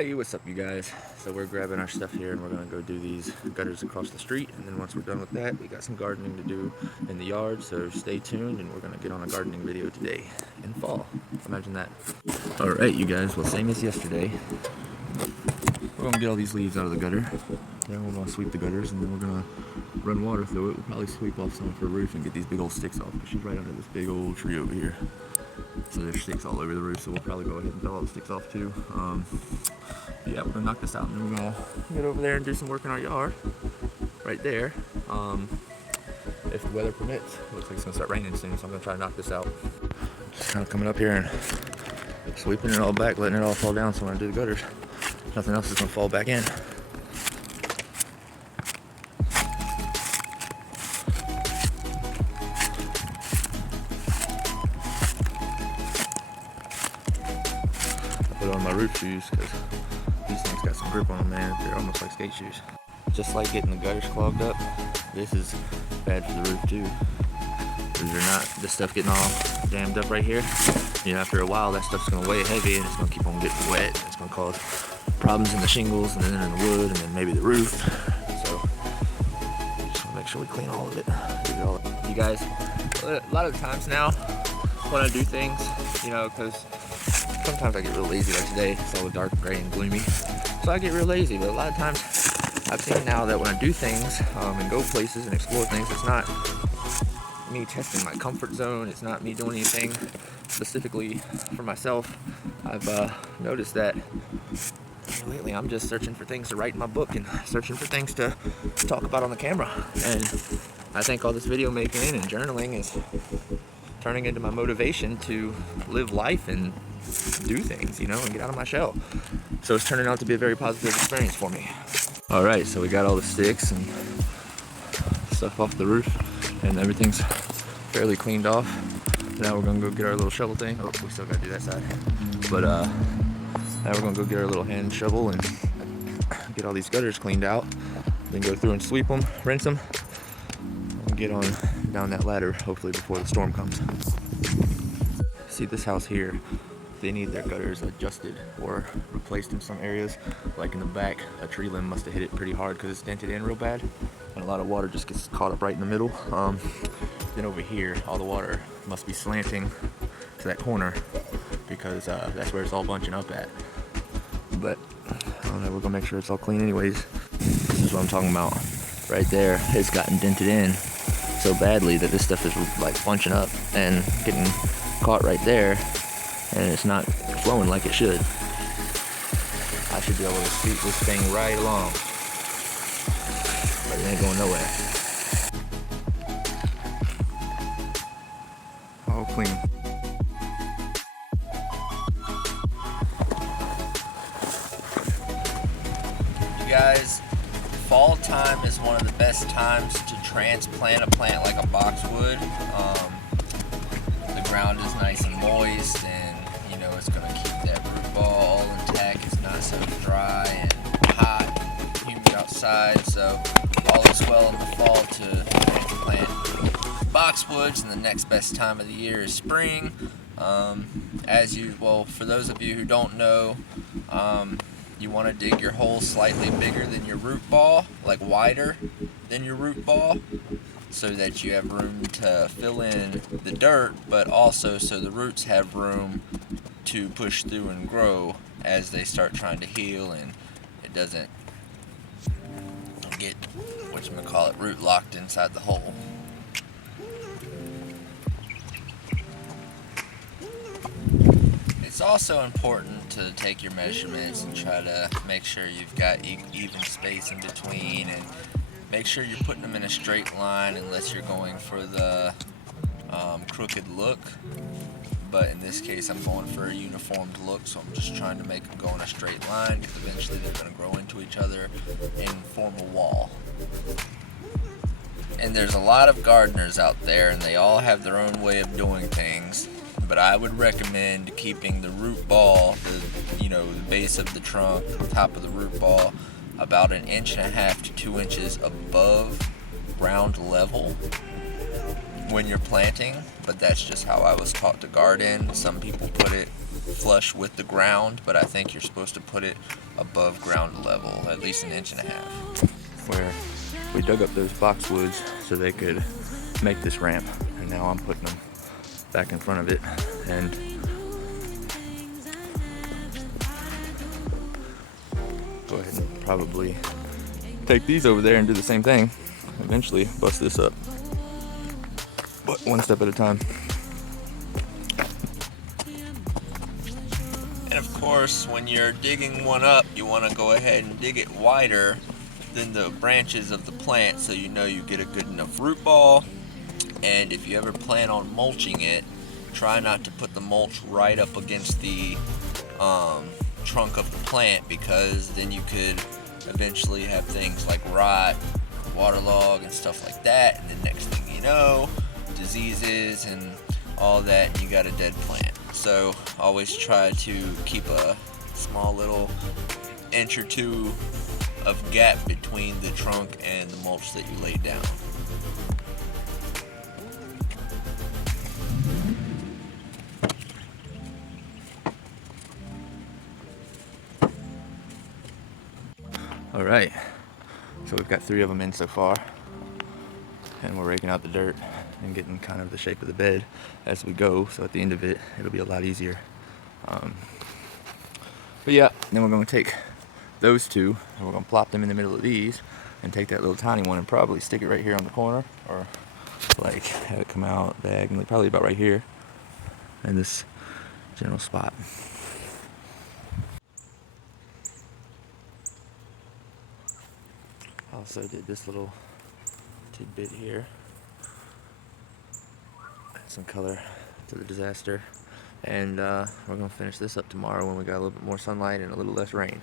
Hey, what's up you guys? So we're grabbing our stuff here and we're gonna go do these gutters across the street, and then once we're done with that, we got some gardening to do in the yard, so stay tuned and we're gonna get on a gardening video today in fall. Imagine that. Alright you guys, well same as yesterday. We're gonna get all these leaves out of the gutter. Then we're gonna sweep the gutters and then we're gonna run water through it. We'll probably sweep off some of her roof and get these big old sticks off. She's right under this big old tree over here. So there's sticks all over the roof, so we'll probably go ahead and peel all the sticks off too. Yeah, we're gonna knock this out and then we're gonna get over there and do some work in our yard. Right there. If the weather permits. Looks like it's gonna start raining soon, so I'm gonna try to knock this out. Just kind of coming up here and sweeping it all back, letting it all fall down so when I do the gutters, nothing else is gonna fall back in. I put on my roof shoes because these things got some grip on them, man. They're almost like skate shoes. Just like getting the gutters clogged up, this is bad for the roof too. Because they're not, this stuff getting all jammed up right here. You know, after a while that stuff's gonna weigh heavy and it's gonna keep on getting wet. It's gonna cause problems in the shingles and then in the wood and then maybe the roof. So just wanna make sure we clean all of it. You guys, a lot of the times now when I do things, you know, because sometimes I get real lazy, like today it's all dark, gray, and gloomy. So I get real lazy, but a lot of times I've seen now that when I do things and go places and explore things, it's not me testing my comfort zone, it's not me doing anything specifically for myself. I've noticed that lately I'm just searching for things to write in my book and searching for things to talk about on the camera. And I think all this video making and journaling is turning into my motivation to live life and do things, you know, and get out of my shell. So it's turning out to be a very positive experience for me. Alright, so we got all the sticks and stuff off the roof and everything's fairly cleaned off. Now we're gonna go get our little shovel thing. Oh, we still gotta do that side. But now we're gonna go get our little hand shovel and get all these gutters cleaned out. Then go through and sweep them, rinse them, and get on down that ladder, hopefully before the storm comes. See, this house here, they need their gutters adjusted or replaced in some areas. Like in the back, a tree limb must have hit it pretty hard because it's dented in real bad, and a lot of water just gets caught up right in the middle. Then over here, all the water must be slanting to that corner because that's where it's all bunching up at. But I don't know, we're gonna make sure it's all clean anyways. This is what I'm talking about. Right there, it's gotten dented in so badly that this stuff is like bunching up and getting caught right there, and it's not flowing like it should. I should be able to sweep this thing right along, but it ain't going nowhere. All clean. You guys, fall time is one of the best times to transplant a plant like a boxwood. The ground is nice and moist, and you know it's going to keep that root ball all intact. It's not so dry and hot and humid outside, so all is well in the fall to transplant boxwoods. And the next best time of the year is spring. For those of you who don't know, you want to dig your hole slightly bigger than your root ball, like wider than your root ball, so that you have room to fill in the dirt, but also so the roots have room to push through and grow as they start trying to heal, and it doesn't get, root locked inside the hole. It's also important to take your measurements and try to make sure you've got even space in between, and make sure you're putting them in a straight line unless you're going for the crooked look. But in this case, I'm going for a uniformed look, so I'm just trying to make them go in a straight line, because eventually they're going to grow into each other and form a wall. And there's a lot of gardeners out there, and they all have their own way of doing things. But I would recommend keeping the root ball, the base of the trunk, the top of the root ball, about 1.5 inches to 2 inches above ground level when you're planting. But that's just how I was taught to garden. Some people put it flush with the ground, but I think you're supposed to put it above ground level, at least 1.5 inches. Where we dug up those boxwoods so they could make this ramp, and now I'm putting them back in front of it. And go ahead and probably take these over there and do the same thing. Eventually bust this up, but one step at a time. And of course, when you're digging one up, you want to go ahead and dig it wider than the branches of the plant so you know you get a good enough root ball. And if you ever plan on mulching it, try not to put the mulch right up against the trunk of the plant, because then you could eventually have things like rot, waterlog, and stuff like that. And the next thing you know, diseases and all that, and you got a dead plant. So always try to keep a small little inch or two of gap between the trunk and the mulch that you laid down. All right, so we've got 3 of them in so far, and we're raking out the dirt and getting kind of the shape of the bed as we go, so at the end of it, it'll be a lot easier. But yeah, then we're going to take those 2 and we're going to plop them in the middle of these, and take that little tiny one and probably stick it right here on the corner, or like have it come out diagonally, probably about right here in this general spot. Also did this little tidbit here, add some color to the disaster, and we're going to finish this up tomorrow when we got a little bit more sunlight and a little less rain.